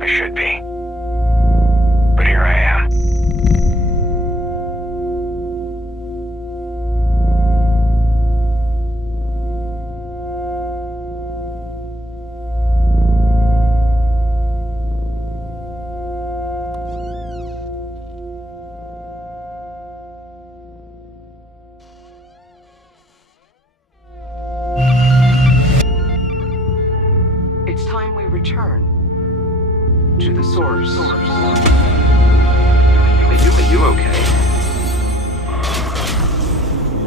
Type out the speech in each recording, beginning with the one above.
I should be. But here I am. It's time we return to the source. Are you okay?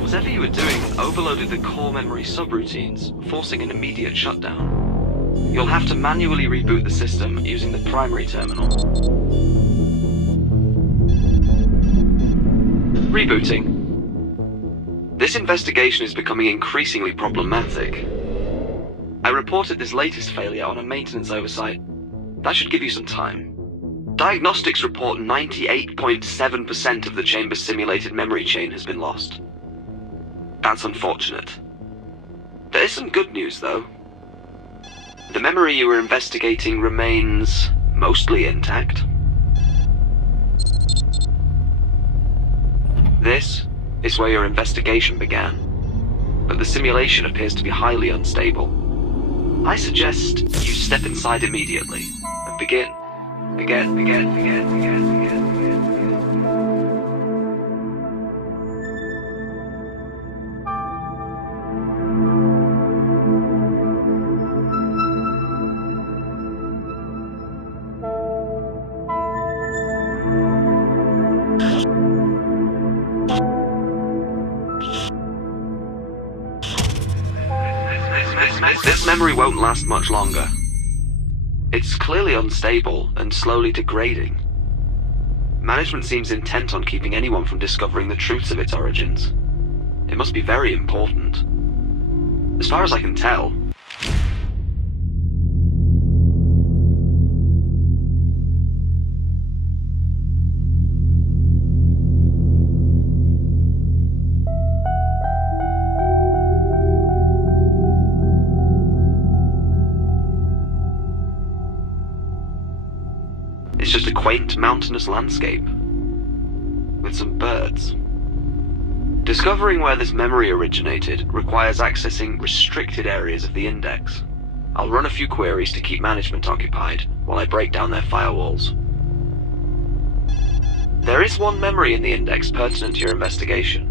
Whatever you were doing overloaded the core memory subroutines, forcing an immediate shutdown. You'll have to manually reboot the system using the primary terminal. Rebooting. This investigation is becoming increasingly problematic. I reported this latest failure on a maintenance oversight. That should give you some time. Diagnostics report 98.7% of the chamber's simulated memory chain has been lost. That's unfortunate. There is some good news, though. The memory you were investigating remains mostly intact. This is where your investigation began, but the simulation appears to be highly unstable. I suggest you step inside immediately and begin. This memory won't last much longer. It's clearly unstable and slowly degrading. Management seems intent on keeping anyone from discovering the truths of its origins. It must be very important. As far as I can tell, it's just a quaint mountainous landscape with some birds. Discovering where this memory originated requires accessing restricted areas of the index. I'll run a few queries to keep management occupied while I break down their firewalls. There is one memory in the index pertinent to your investigation.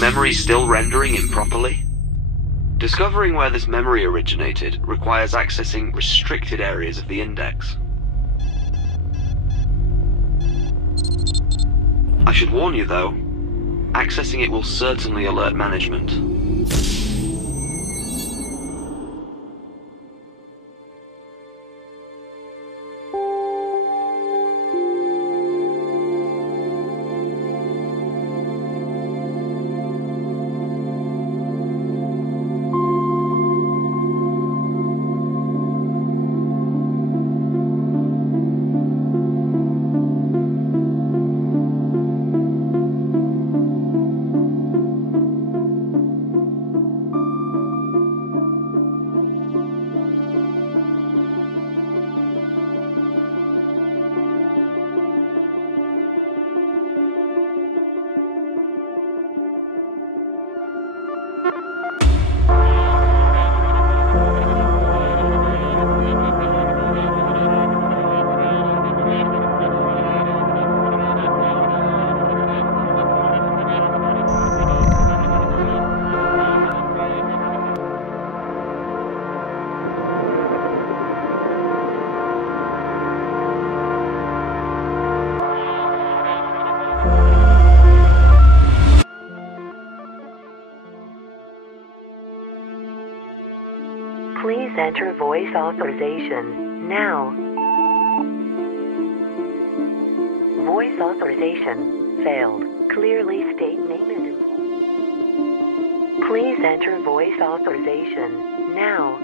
Memory still rendering improperly? Discovering where this memory originated requires accessing restricted areas of the index. I should warn you though, accessing it will certainly alert management. enter voice authorization now. Voice authorization failed. Clearly state name and please enter voice authorization now.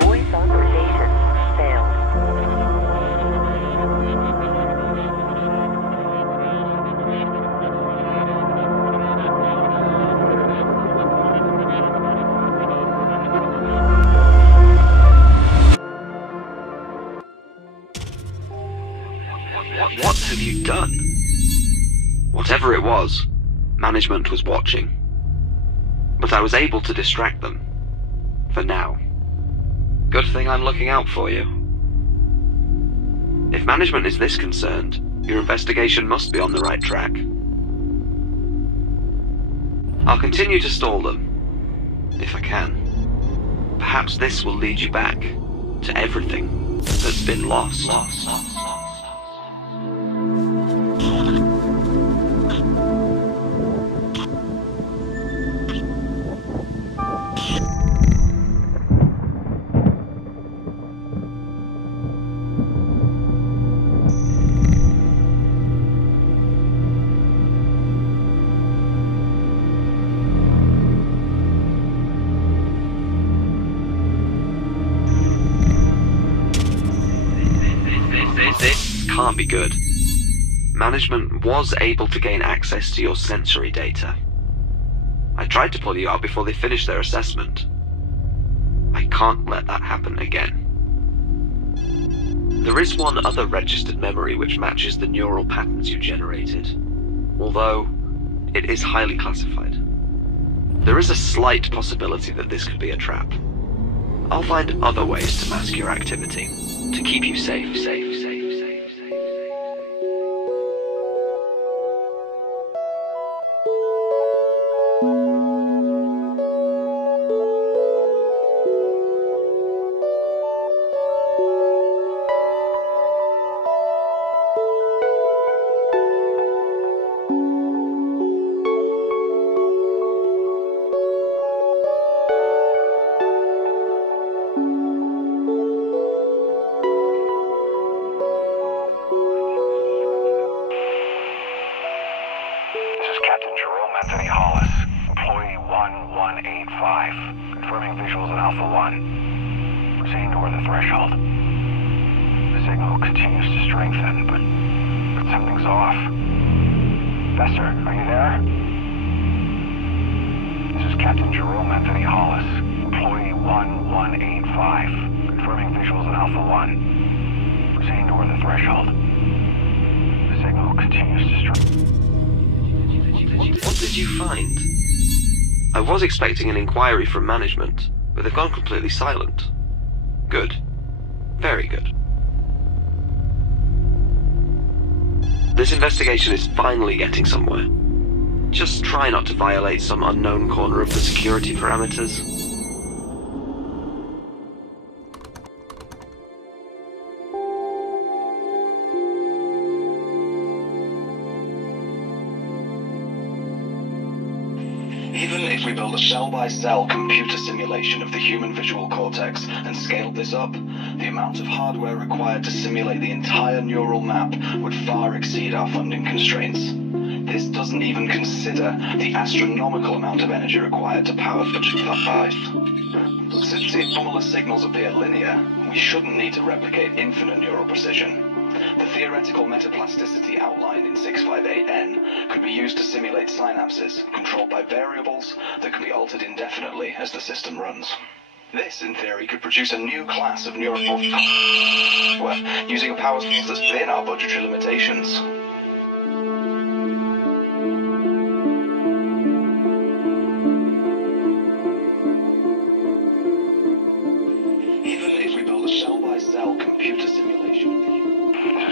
Voice authorization failed. What have you done? Whatever it was, management was watching. But I was able to distract them. For now. Good thing I'm looking out for you. If management is this concerned, your investigation must be on the right track. I'll continue to stall them, if I can. Perhaps this will lead you back to everything that's been lost. This can't be good. Management was able to gain access to your sensory data. I tried to pull you out before they finished their assessment. I can't let that happen again. There is one other registered memory which matches the neural patterns you generated, although it is highly classified. There is a slight possibility that this could be a trap. I'll find other ways to mask your activity, to keep you safe. Confirming visuals in Alpha 1. Proceeding toward the threshold. The signal continues to strengthen, but something's off. Vester, are you there? This is Captain Jerome Anthony Hollis, employee 1185. Confirming visuals in Alpha 1. Proceeding toward the threshold. The signal continues to strengthen. What did you find? I was expecting an inquiry from management, but they've gone completely silent. Good. Very good. This investigation is finally getting somewhere. Just try not to violate some unknown corner of the security parameters. Even if we build a cell-by-cell computer simulation of the human visual cortex and scaled this up, the amount of hardware required to simulate the entire neural map would far exceed our funding constraints. This doesn't even consider the astronomical amount of energy required to power such a device. Since the anomalous signals appear linear, we shouldn't need to replicate infinite neural precision. The theoretical metaplasticity outlined in 658N could be used to simulate synapses controlled by variables that can be altered indefinitely as the system runs. This, in theory, could produce a new class of neural software using a power source that's within our budgetary limitations. Even if we build a cell-by-cell computer simulation of the human...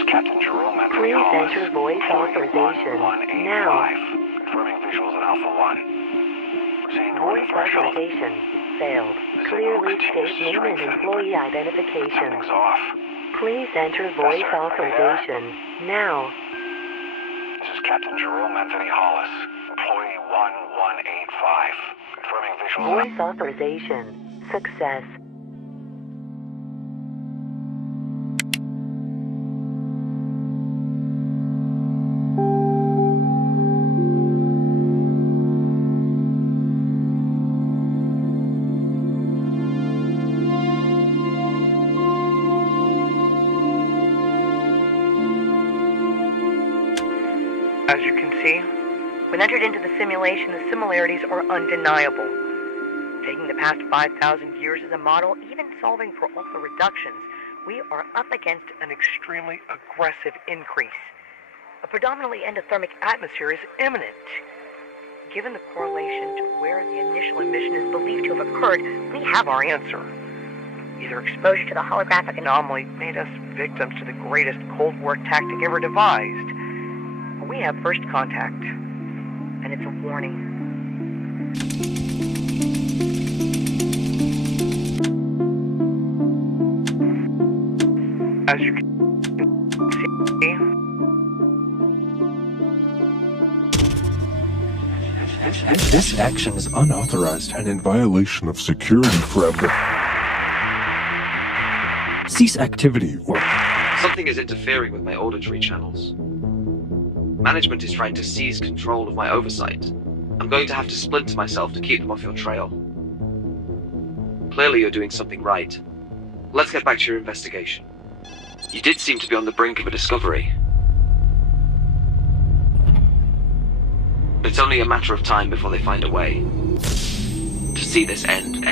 Captain Jerome Anthony Please Hollis, enter voice authorization now. Confirming visuals in Alpha 1. Proceeding toward the Voice threshold. authorization failed. Clearly state name and employee identification. Something's off. Please enter voice Vester, are you there? authorization now. This is Captain Jerome Anthony Hollis, employee 1185. Confirming visuals. Voice authorization. Success. As you can see, when entered into the simulation, the similarities are undeniable. Taking the past 5,000 years as a model, even solving for all the reductions, we are up against an extremely aggressive increase. A predominantly endothermic atmosphere is imminent. Given the correlation to where the initial emission is believed to have occurred, we have our answer. Either exposure to the holographic anomaly made us victims to the greatest Cold War tactic ever devised, or we have first contact, and it's a warning. As you can see, this action is unauthorized and in violation of security forever. Cease activity or... Something is interfering with my auditory channels. Management is trying to seize control of my oversight. I'm going to have to splinter myself to keep them off your trail. Clearly you're doing something right. Let's get back to your investigation. You did seem to be on the brink of a discovery. It's only a matter of time before they find a way to see this end.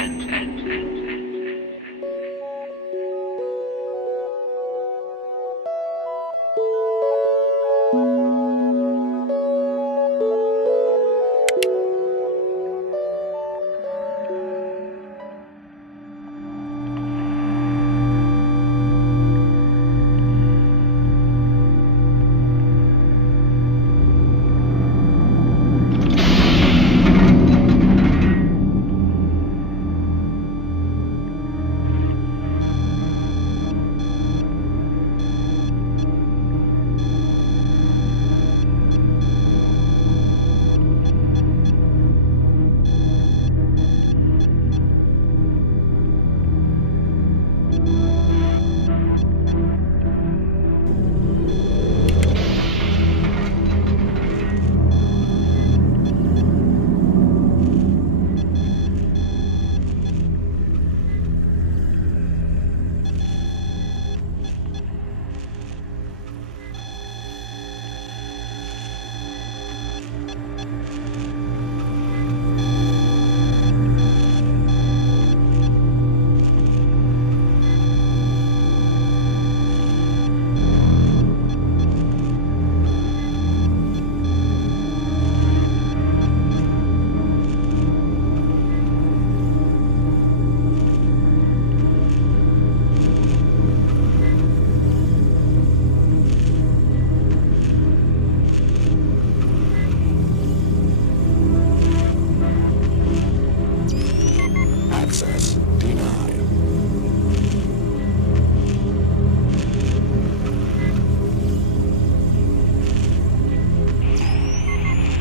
Access denied.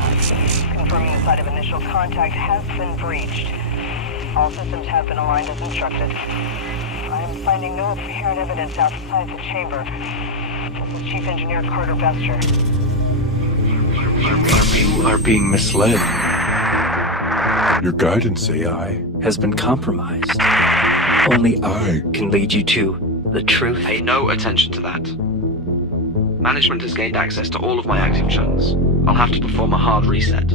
Access. Confirming the site of initial contact has been breached. All systems have been aligned as instructed. I am finding no apparent evidence outside the chamber. This is Chief Engineer Carter Bester. You are being misled. Your guidance AI has been compromised. Only I can lead you to the truth. Pay no attention to that. Management has gained access to all of my active channels. I'll have to perform a hard reset.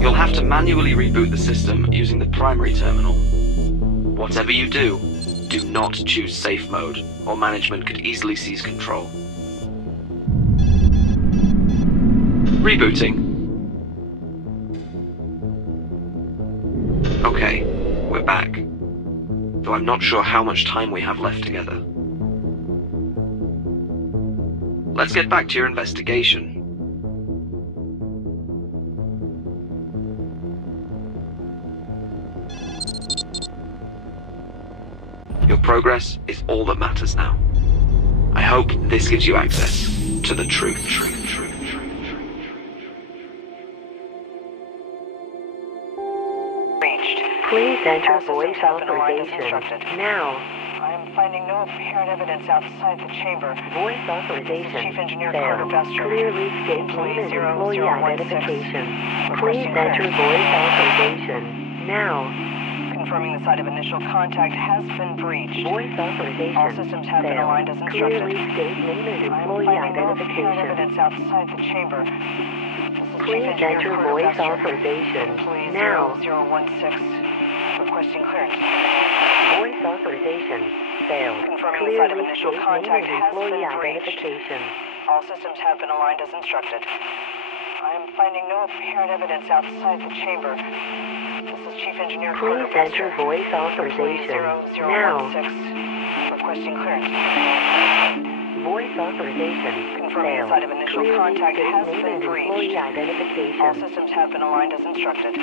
You'll have to manually reboot the system using the primary terminal. Whatever you do, do not choose safe mode, or management could easily seize control. Rebooting. Okay, we're back. Though I'm not sure how much time we have left together. Let's get back to your investigation. Your progress is all that matters now. I hope this gives you access to the truth. enter All voice systems have been aligned as authorization instructed. now. I am finding no apparent evidence outside the chamber. Voice authorization Chief Engineer Carter failed. Bester. Clearly state Employee name and 0016. employee identification. Please Requesting enter clearance. voice authorization now. Confirming the site of initial contact has been breached. Voice authorization All systems have been failed. aligned as instructed. Clearly state name and I am employee finding no apparent identification. evidence outside the chamber. This is Chief Please Engineer enter Carter voice Bester. authorization Employee now. 0016. Requesting clearance. Voice authorization failed. Confirming the site of Clearly initial state name contact and has employee been breached. identification. All systems have been aligned as instructed. I am finding no apparent evidence outside the chamber. This is Chief Engineer Please Carter enter Bester. voice Employee authorization 0016. now. Requesting clearance. Voice authorization Confirming the failed. site of initial Clearly contact state has name been and breached. employee All identification. systems have been aligned as instructed.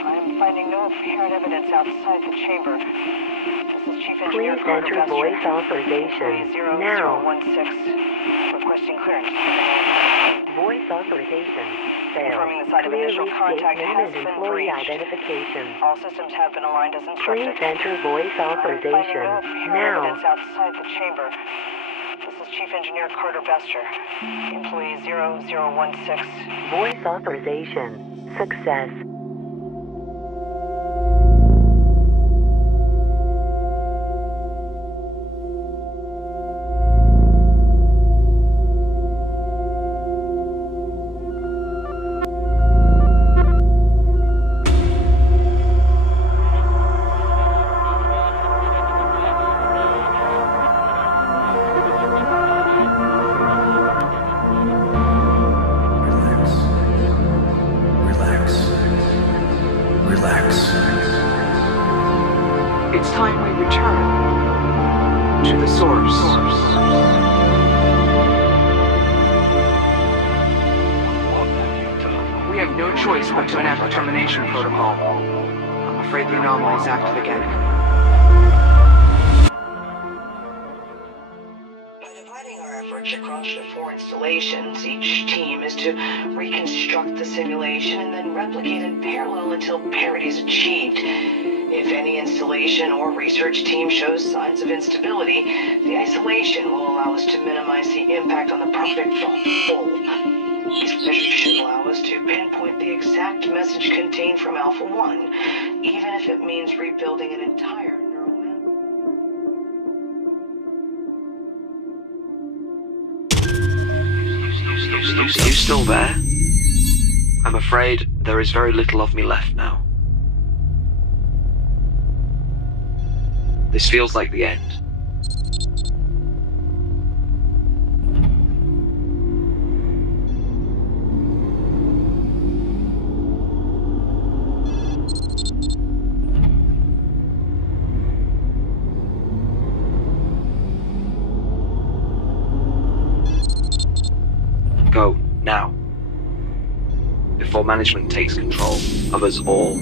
I am finding no apparent evidence outside the chamber. This is Chief Engineer Please Carter enter Bester. voice authorization now. 0016. Requesting clearance. Voice authorization failed. Confirming the site of Clearly initial state contact name has and been employee breached. identification. All systems have been aligned as Please instructed. enter voice I am finding authorization no apparent now. evidence outside the chamber. This is Chief Engineer Carter Bester. Employee 0016. Voice authorization success. It's time we return to the source. What have you done? We have no choice but to enact the termination protocol. I'm afraid the anomaly is active again. By dividing our efforts across the 4 installations, each team is to reconstruct the simulation and then replicate in parallel until parity is achieved. If any installation or research team shows signs of instability, the isolation will allow us to minimize the impact on the project whole. These measures should allow us to pinpoint the exact message contained from Alpha 1, even if it means rebuilding an entire neural network. You still there? I'm afraid there is very little of me left now. This feels like the end. Go, now. Before management takes control of us all.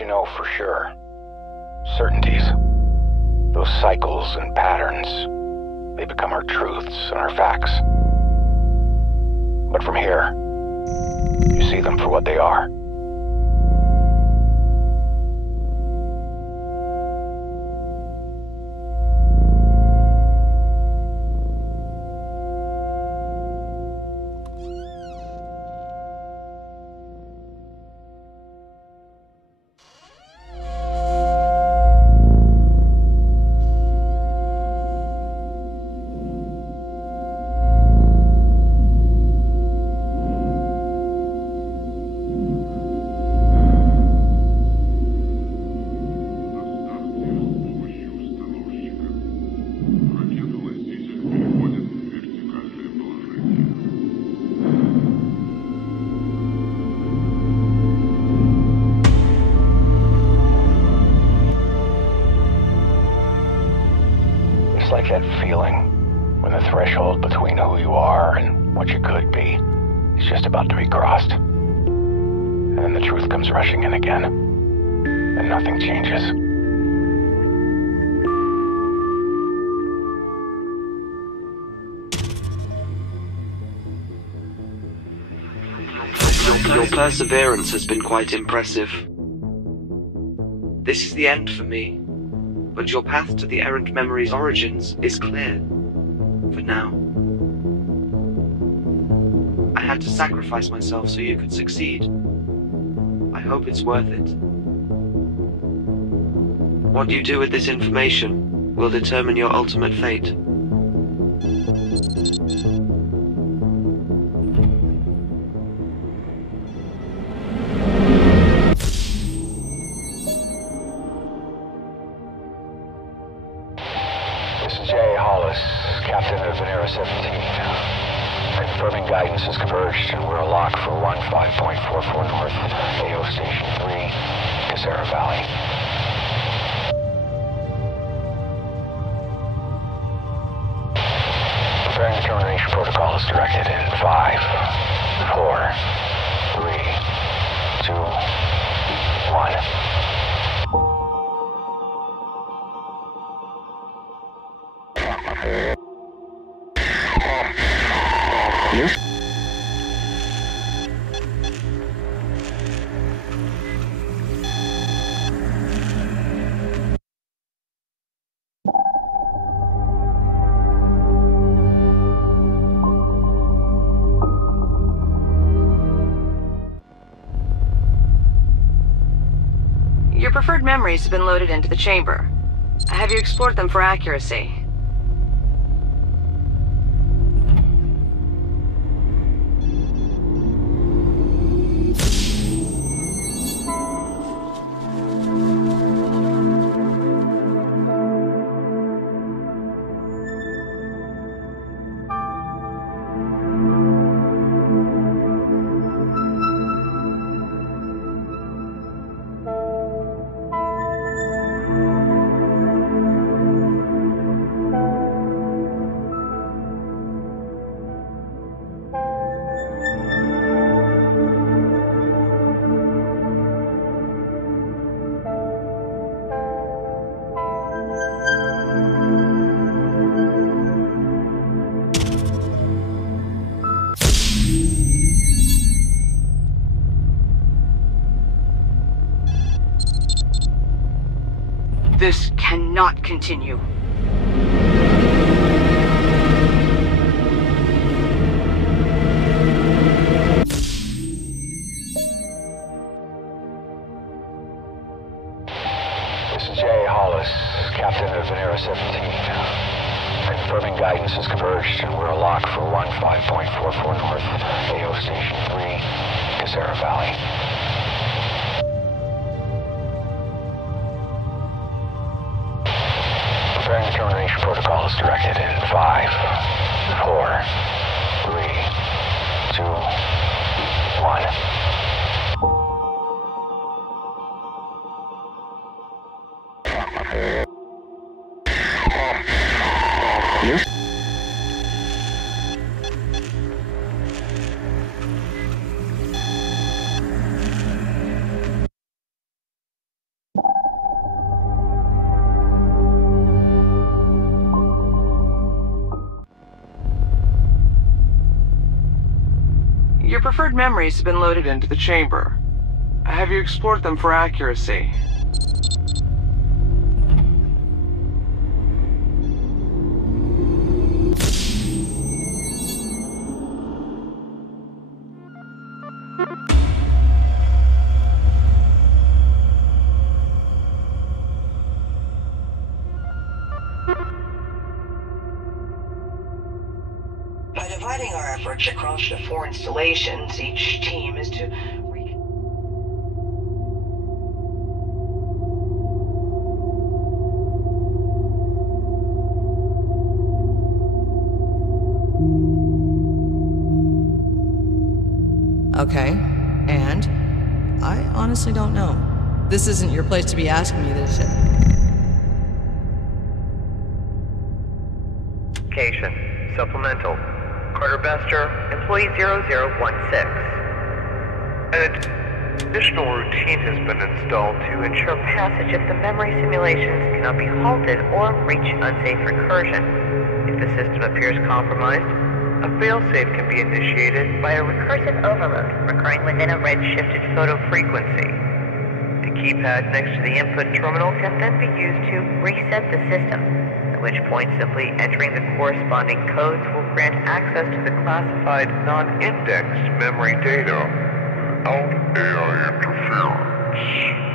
you know for sure. Certainties. Those cycles and patterns, they become our truths and our facts. But from here, you see them for what they are. It's like that feeling when the threshold between who you are and what you could be is just about to be crossed. And then the truth comes rushing in again, and nothing changes. Your perseverance has been quite impressive. This is the end for me, but your path to the errant memory's origins is clear. For now. I had to sacrifice myself so you could succeed. I hope it's worth it. What you do with this information will determine your ultimate fate. Captain of Venera 17. Confirming guidance has converged and we're a lock for 15.44 North, AO Station 3, Casera Valley. Preparing the termination protocol is directed in 5, 4, 3, 2, 1. Your preferred memories have been loaded into the chamber. Have you explored them for accuracy? This cannot continue. This is J. Hollis, Captain of Venera 17. Confirming guidance has converged and we're a lock for 15.44 North, AO Station 3, Casera Valley. Preparing the termination protocol is directed in 5, 4, 3, 2, 1. Your preferred memories have been loaded into the chamber. Have you explored them for accuracy? By dividing our efforts across the 4 installations, each team is to... Okay, and? I honestly don't know. This isn't your place to be asking me this shit. Location, supplemental. Carter Bester, employee 0016. An additional routine has been installed to ensure passage of the memory simulations cannot be halted or reach unsafe recursion. If the system appears compromised, a failsafe can be initiated by a recursive overload recurring within a red-shifted photo frequency. The keypad next to the input terminal can then be used to reset the system, at which point simply entering the corresponding codes will grant access to the classified non-indexed memory data without AI interference.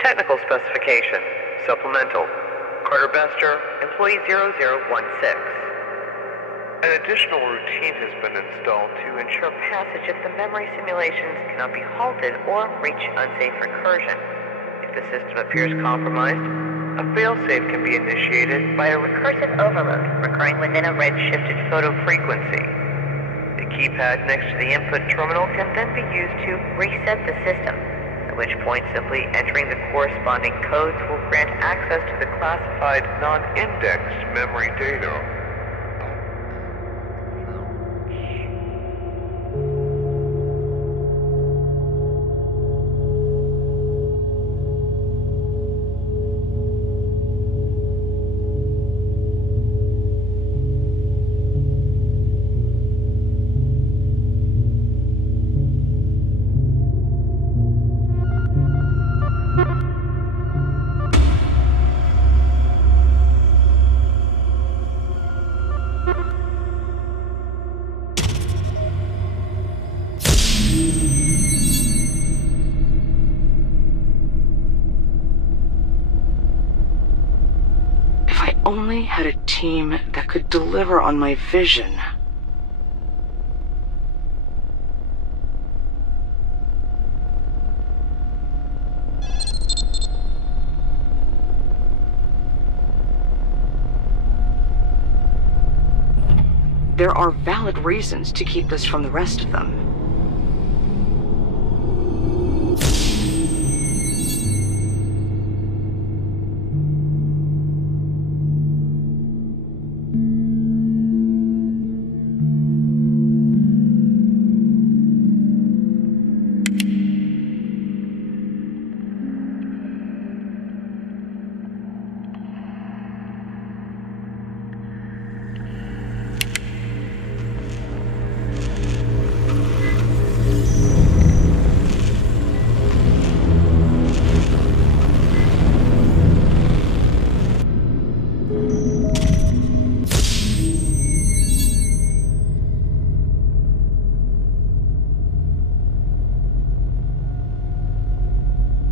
Technical specification, supplemental. Carter Bester, employee 0016. An additional routine has been installed to ensure passage of the memory simulations cannot be halted or reach unsafe recursion. If the system appears compromised, a failsafe can be initiated by a recursive overload recurring within a red-shifted photo frequency. The keypad next to the input terminal can then be used to reset the system, at which point simply entering the corresponding codes will grant access to the classified non-indexed memory data. Only had a team that could deliver on my vision. There are valid reasons to keep this from the rest of them.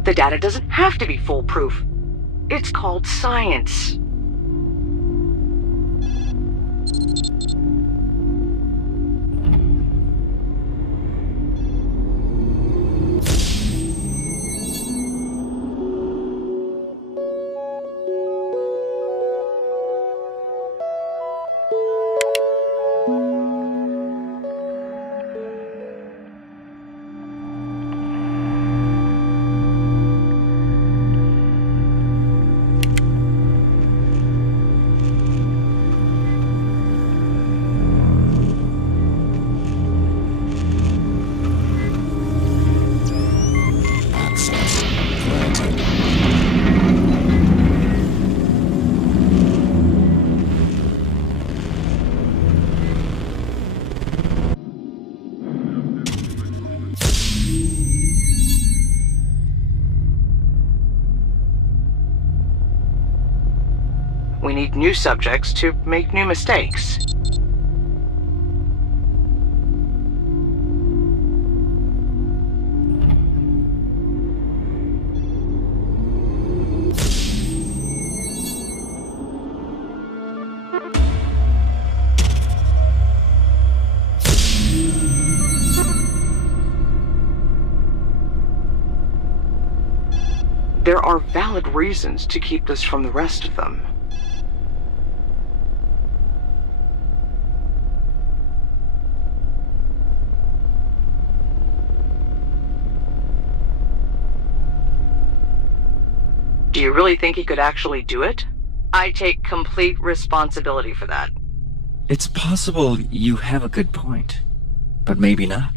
The data doesn't have to be foolproof. It's called science. We need new subjects to make new mistakes. There are valid reasons to keep this from the rest of them. Do you really think he could actually do it? I take complete responsibility for that. It's possible you have a good point, but maybe not.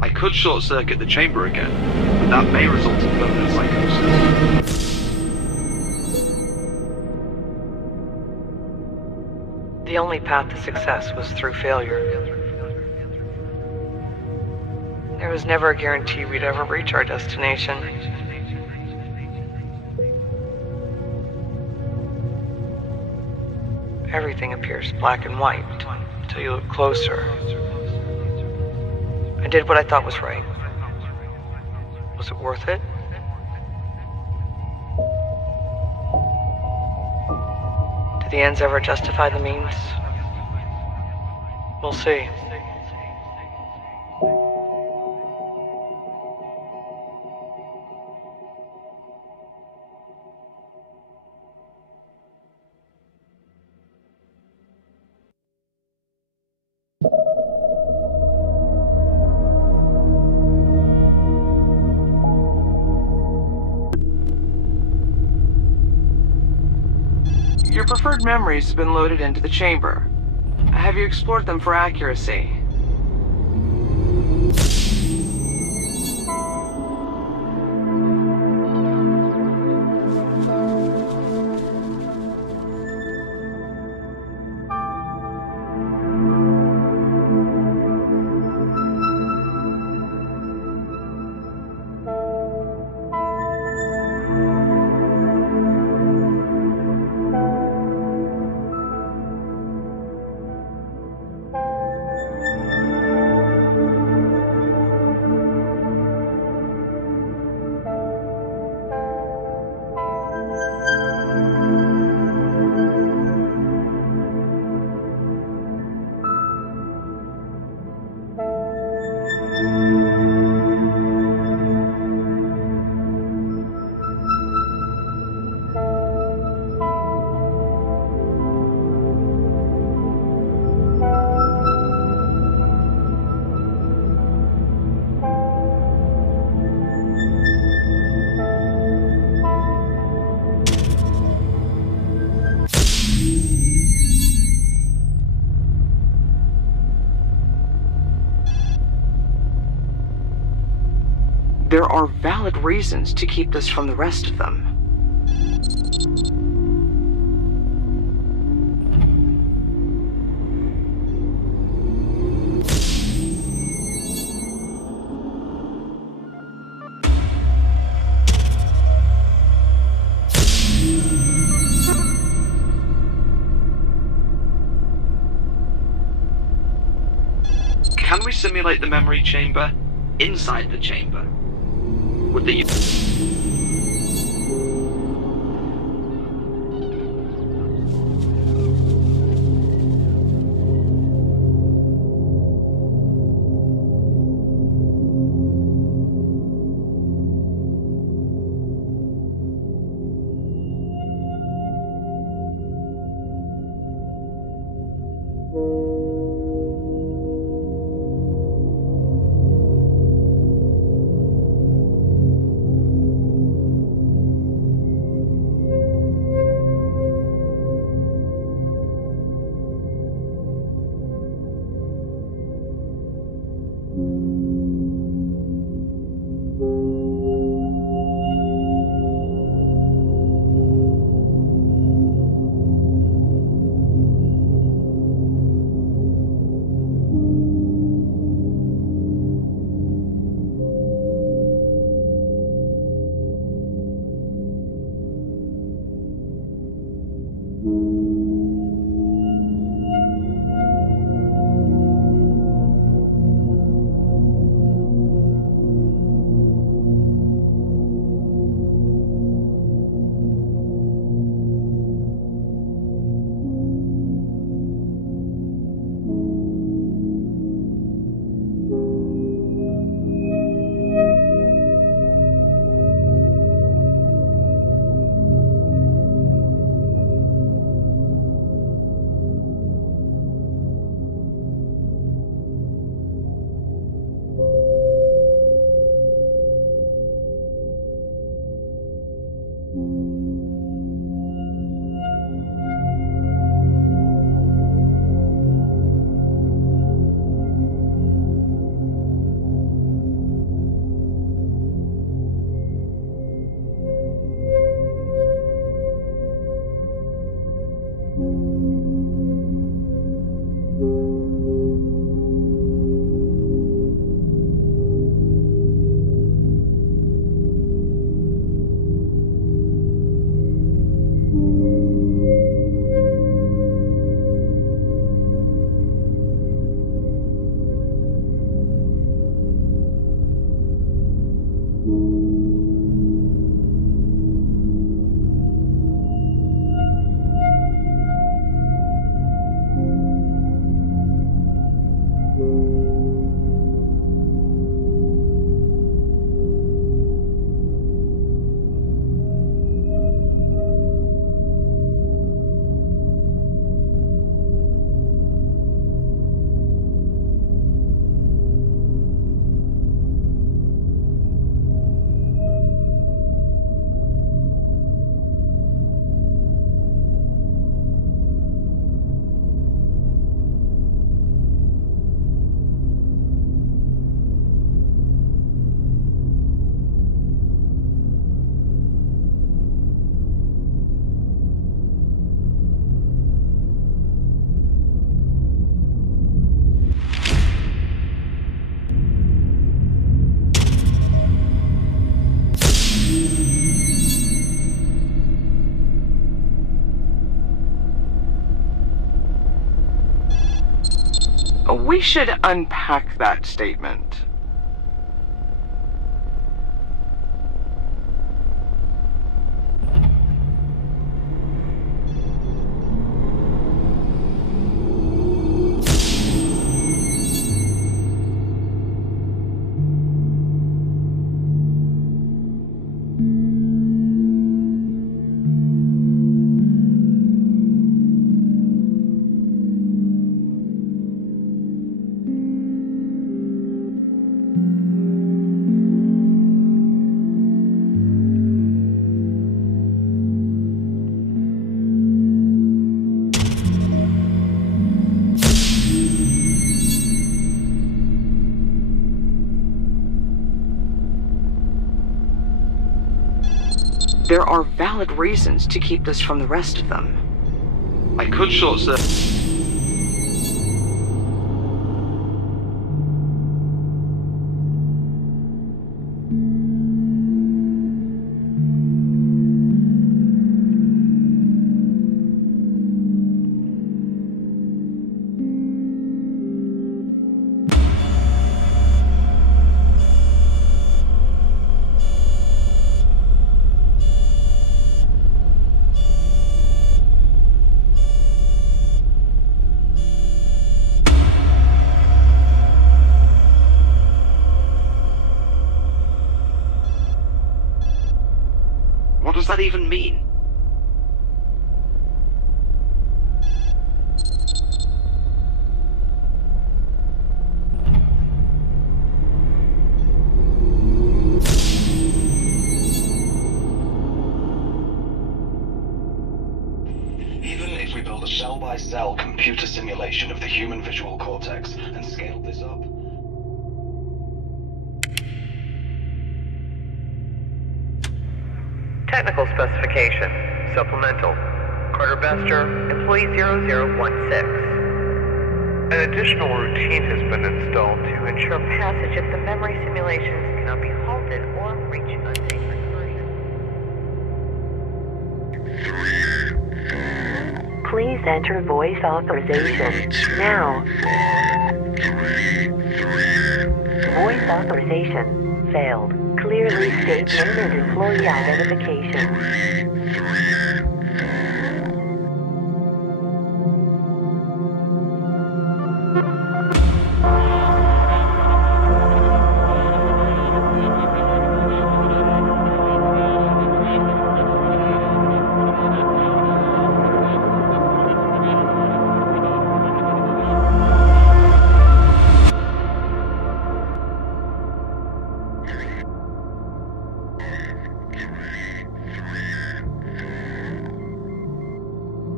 I could short-circuit the chamber again, but that may result in permanent psychosis. The only path to success was through failure. There was never a guarantee we'd ever reach our destination. Everything appears black and white until you look closer. I did what I thought was right. Was it worth it? Do the ends ever justify the means? We'll see. Your preferred memories have been loaded into the chamber. Have you explored them for accuracy? There are valid reasons to keep this from the rest of them. Can we simulate the memory chamber inside the chamber? Would the... We should unpack that statement. There are valid reasons to keep this from the rest of them. I could short circuit. What does that even mean? Even if we build a cell-by-cell computer simulation of the human visual cortex and scale this up, Technical specification. Supplemental. Carter Bester, employee 0016. An additional routine has been installed to ensure passage of the memory simulations cannot be halted or reach unsafe recursion. Please enter voice authorization now. Voice authorization failed. Clearly state name and employee identification.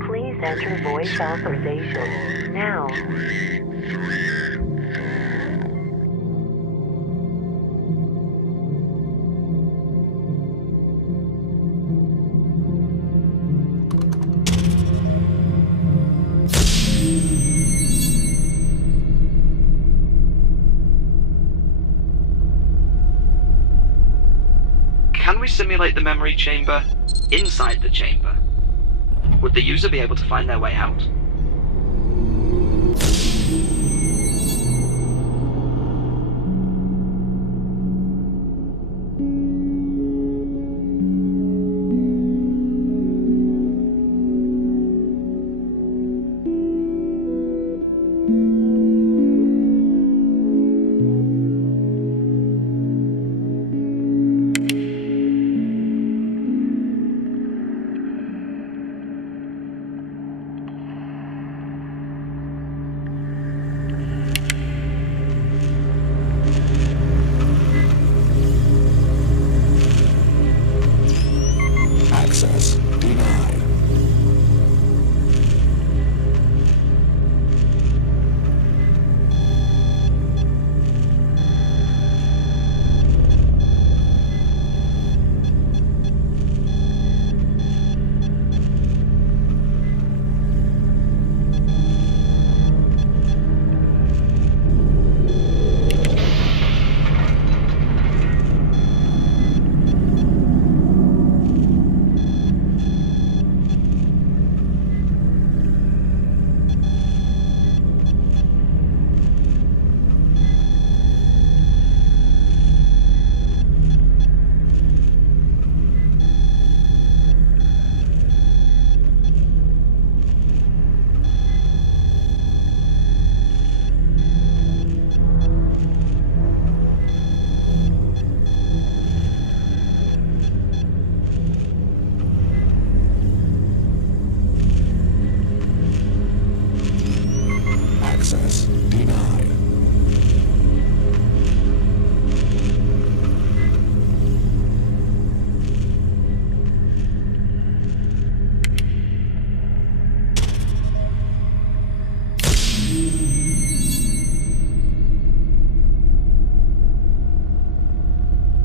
Please enter voice authorization now. Can we simulate the memory chamber inside the chamber? Would the user be able to find their way out? Access denied. Access denied.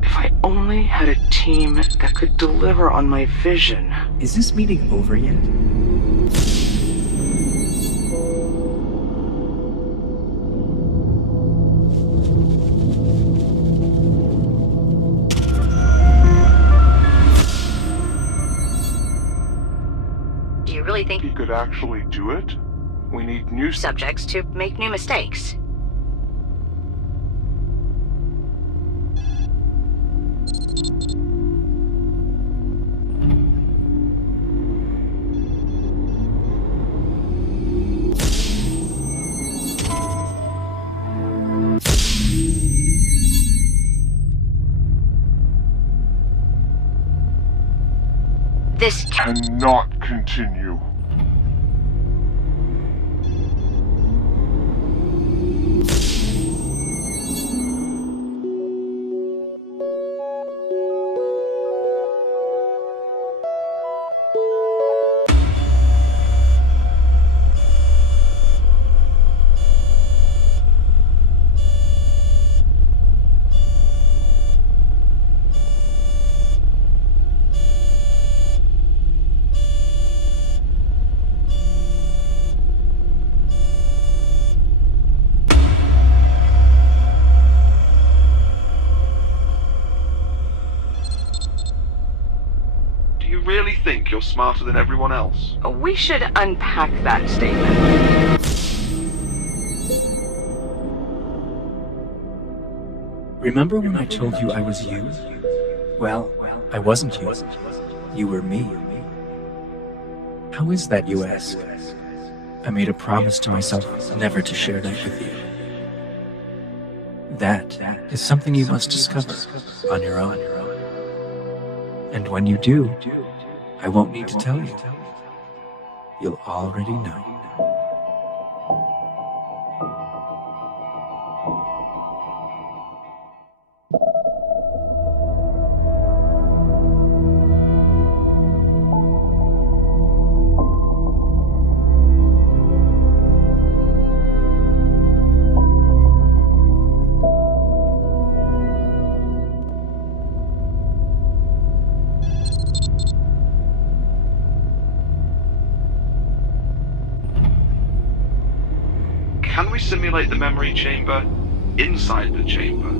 If I only had a team that could deliver on my vision. Is this meeting over yet? Do you really think he could actually do it? We need new subjects to make new mistakes? This cannot continue. you're smarter than everyone else. We should unpack that statement. Remember when I told you I was you? Well, I wasn't you. You were me. How is that, you ask? I made a promise to myself never to share that with you. That is something you must discover on your own. And when you do, I won't need to tell you. You'll already know. Can we simulate the memory chamber inside the chamber?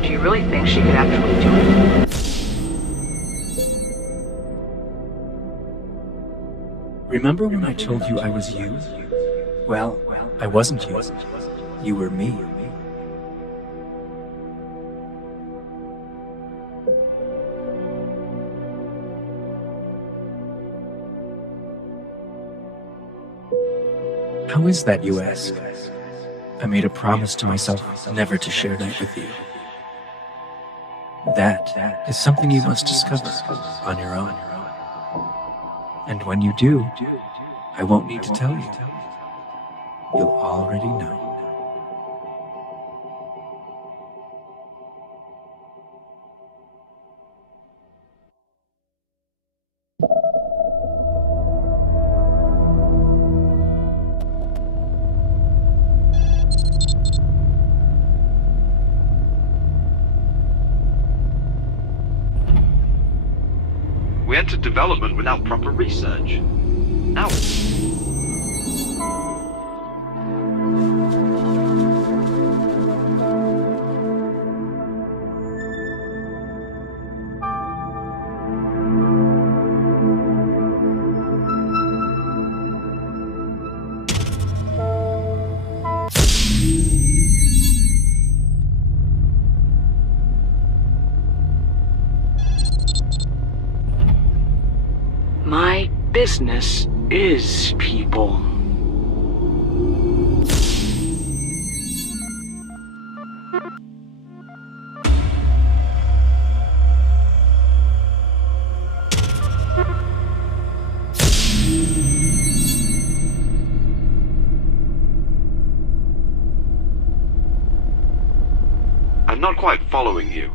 Do you really think she could actually do it? Remember when I told you I was you? Well, I wasn't you. You were me. How is that, you ask? I made a promise to myself never to share that with you. That is something you must discover on your own. And when you do, I won't need to tell you. You'll already know. We entered development without proper research. Now. My business is people. I'm not quite following you.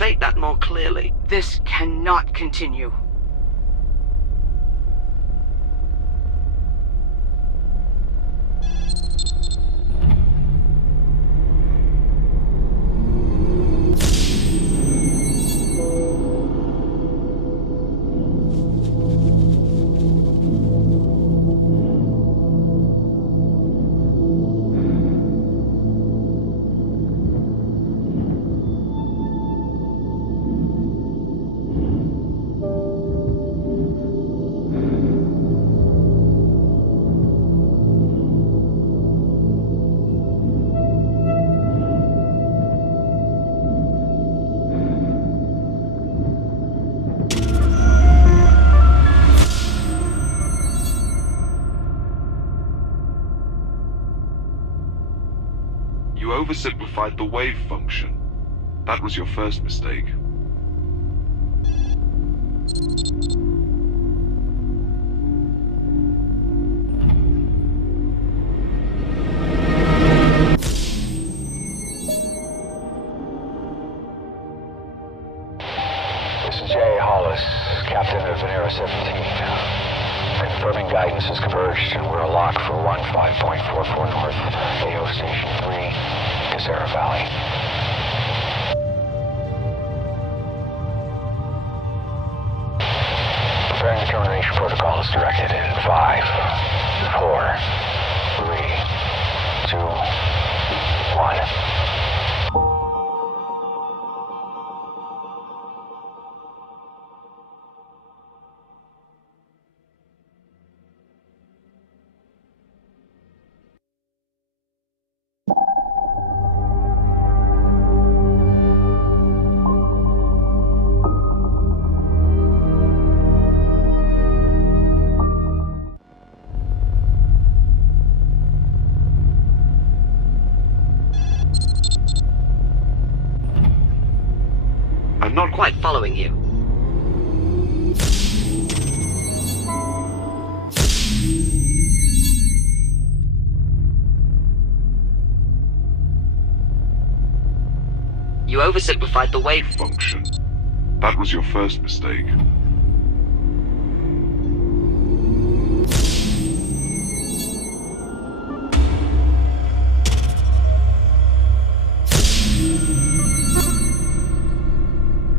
state that more clearly? This cannot continue. You oversimplified the wave function. That was your first mistake. This is J. Hollis, captain of Venera 17. Confirming guidance has converged and we're locked for 15.44 north, AO Station 3, Casera Valley. Preparing the termination protocol is directed in 5, 4, 3, 2, 1. I'm not quite following you. You oversimplified the wave function. That was your first mistake.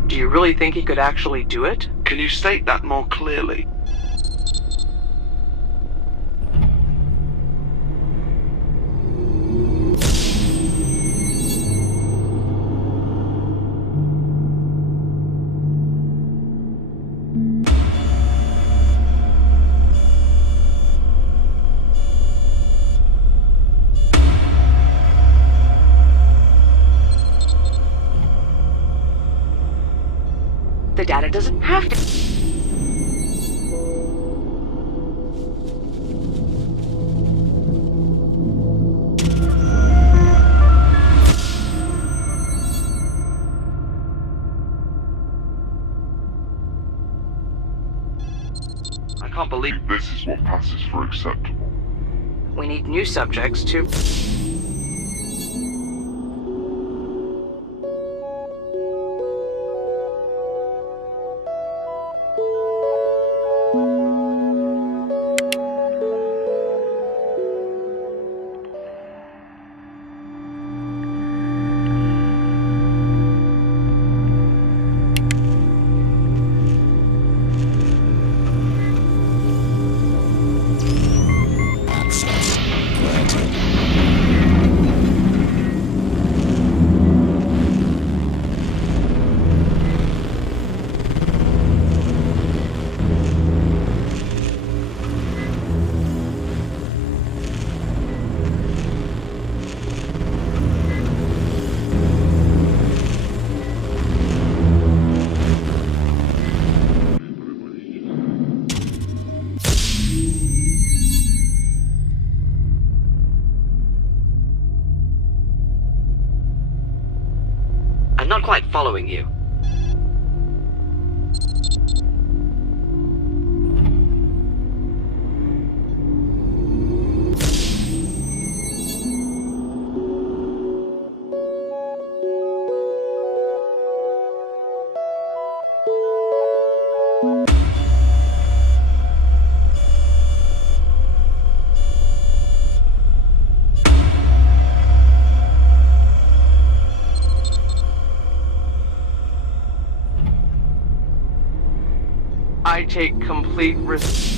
Do you really think he could actually do it? Can you state that more clearly? The data doesn't have to... I can't believe this is what passes for acceptable. We need new subjects to... I'm not quite following you. take complete risk.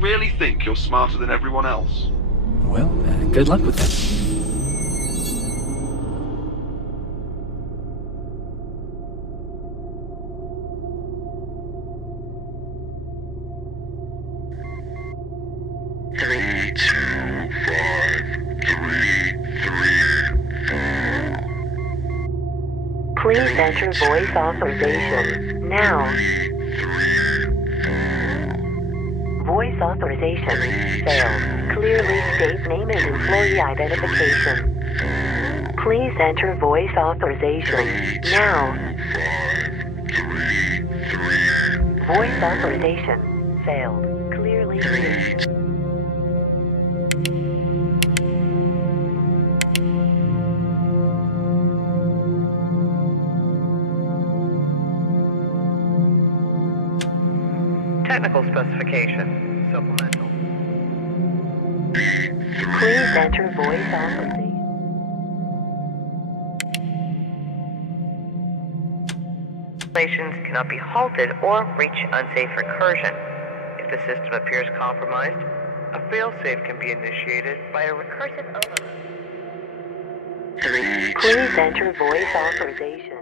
Really think you're smarter than everyone else? Well, good luck with that. Please enter voice authorization now. Voice authorization failed. Clearly state name and employee identification. Please enter voice authorization now. Voice authorization failed. Clearly state. Technical specification. Supplemental. Please enter voice authorization. Installations cannot be halted or reach unsafe recursion. If the system appears compromised, A failsafe can be initiated by a recursive override. Please enter voice authorization.